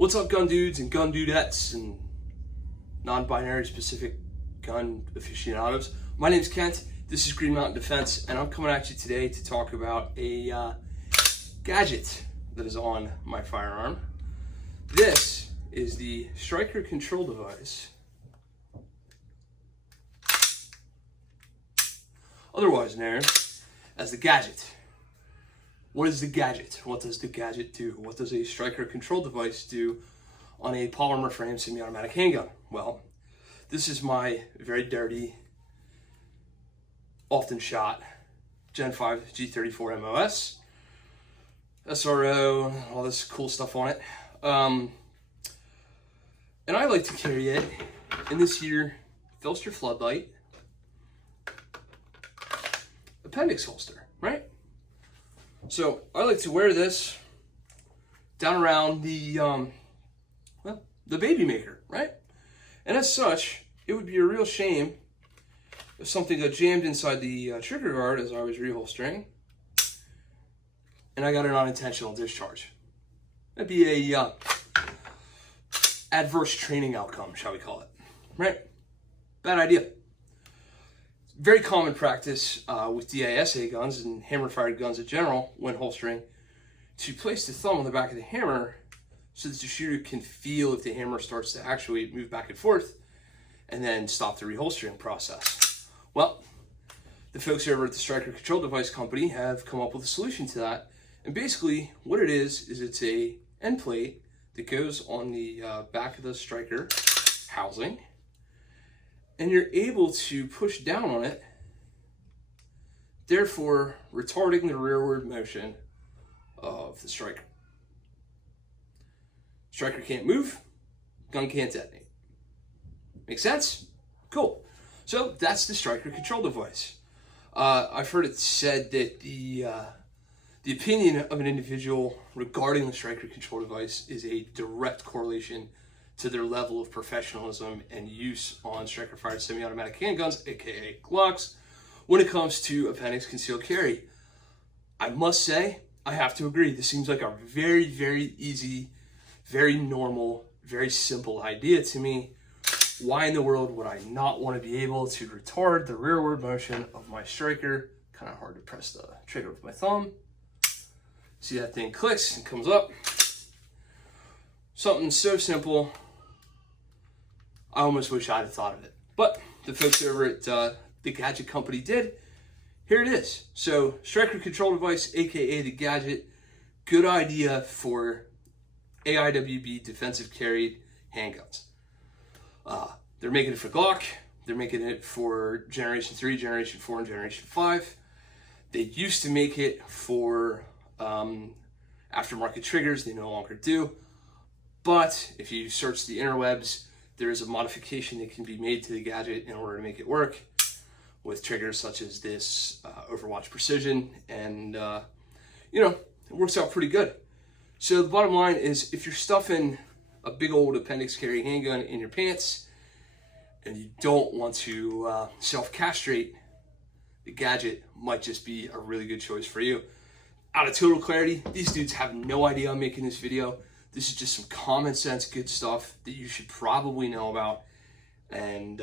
What's up, gun dudes and gun dudettes and non-binary specific gun aficionados? My name's Kent. This is Green Mountain Defense, and I'm coming at you today to talk about a gadget that is on my firearm. This is the striker control device, otherwise known as the gadget. What is the gadget? What does the gadget do? What does a striker control device do on a polymer frame semi-automatic handgun? Well, this is my very dirty, often shot Gen 5 G34 MOS, SRO, all this cool stuff on it. And I like to carry it in this here Filster floodlight appendix holster, right? So I like to wear this down around the the baby maker, right? And as such, it would be a real shame if something got jammed inside the trigger guard as I was reholstering, and I got an unintentional discharge. That'd be a adverse training outcome, shall we call it, right? Bad idea. Very common practice with DASA guns and hammer-fired guns in general when holstering to place the thumb on the back of the hammer so that the shooter can feel if the hammer starts to actuate, move back and forth, and then stop the reholstering process. Well, the folks over at the Striker Control Device Company have come up with a solution to that. And basically what it is it's a end plate that goes on the back of the striker housing, and you're able to push down on it, therefore retarding the rearward motion of the striker. Striker can't move, gun can't detonate. Make sense? Cool. So that's the striker control device. I've heard it said that the opinion of an individual regarding the striker control device is a direct correlation to their level of professionalism and use on striker-fired semi-automatic handguns, aka Glocks, when it comes to appendix concealed carry. I must say, I have to agree. This seems like a very, very easy, very normal, very simple idea to me. Why in the world would I not want to be able to retard the rearward motion of my striker? Kind of hard to press the trigger with my thumb. See, that thing clicks and comes up. Something so simple, I almost wish I'd have thought of it. But the folks over at the Gadget Company did. Here it is. So, striker control device, aka the Gadget. Good idea for AIWB defensive carried handguns. They're making it for Glock. They're making it for Generation 3, Generation 4, and Generation 5. They used to make it for aftermarket triggers. They no longer do. But if you search the interwebs, there is a modification that can be made to the Gadget in order to make it work with triggers such as this Overwatch Precision, and it works out pretty good. So the bottom line is, if you're stuffing a big old appendix carry handgun in your pants and you don't want to self-castrate, the Gadget might just be a really good choice for you. Out of total clarity, these dudes have no idea I'm making this video. This is just some common sense good stuff that you should probably know about. And,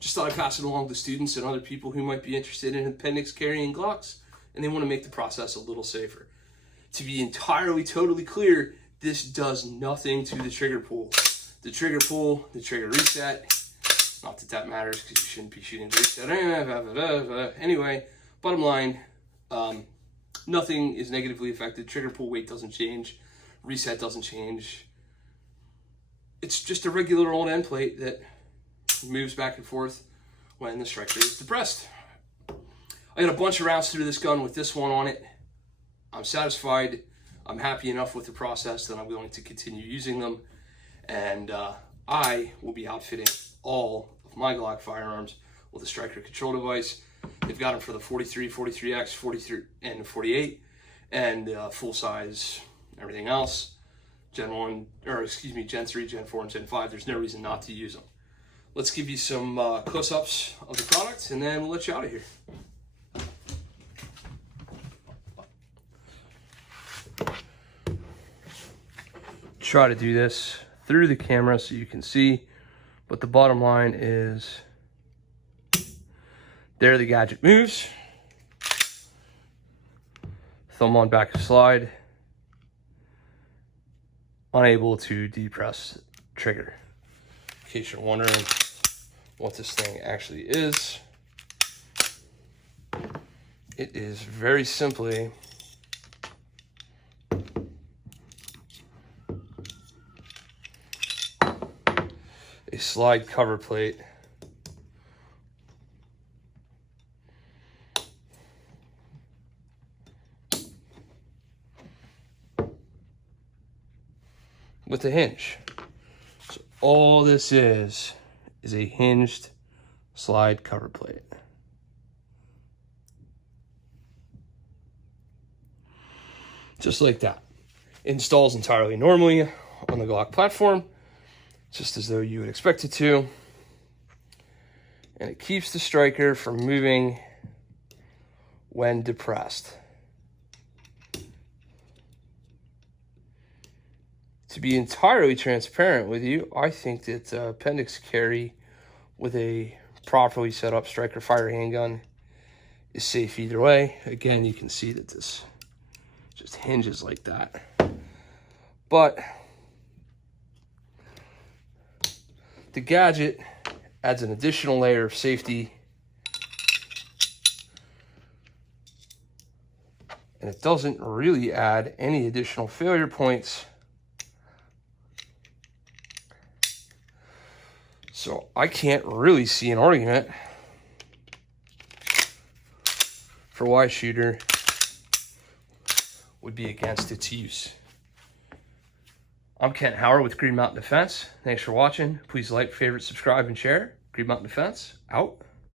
just thought I'd pass it along to students and other people who might be interested in appendix carrying Glocks, and they want to make the process a little safer. To be entirely, totally clear, this does nothing to the trigger pull. The trigger pull, the trigger reset, not that that matters because you shouldn't be shooting the reset. Anyway, bottom line, nothing is negatively affected. Trigger pull weight doesn't change. Reset doesn't change. It's just a regular old end plate that moves back and forth when the striker is depressed. I got a bunch of rounds through this gun with this one on it. I'm satisfied. I'm happy enough with the process that I'm going to continue using them. And I will be outfitting all of my Glock firearms with a striker control device. They've got them for the 43, 43X, 43, and 48, and full size, everything else. Gen 3, Gen 4, and Gen 5. There's no reason not to use them. Let's give you some close-ups of the product, and then we'll let you out of here. try to do this through the camera so you can see, but the bottom line is there the gadget moves. Thumb on back of slide. Unable to depress trigger. In case you're wondering what this thing actually is, it is very simply a slide cover plate with a hinge. So all this is a hinged slide cover plate. Just like that. Installs entirely normally on the Glock platform, just as though you would expect it to. And it keeps the striker from moving when depressed. To be entirely transparent with you, I think that appendix carry with a properly set up striker fire handgun is safe either way. Again, you can see that this just hinges like that. But the gadget adds an additional layer of safety, and it doesn't really add any additional failure points. So I can't really see an argument for why a shooter would be against its use. I'm Kent Howard with Green Mountain Defense. Thanks for watching. Please like, favorite, subscribe, and share. Green Mountain Defense, out.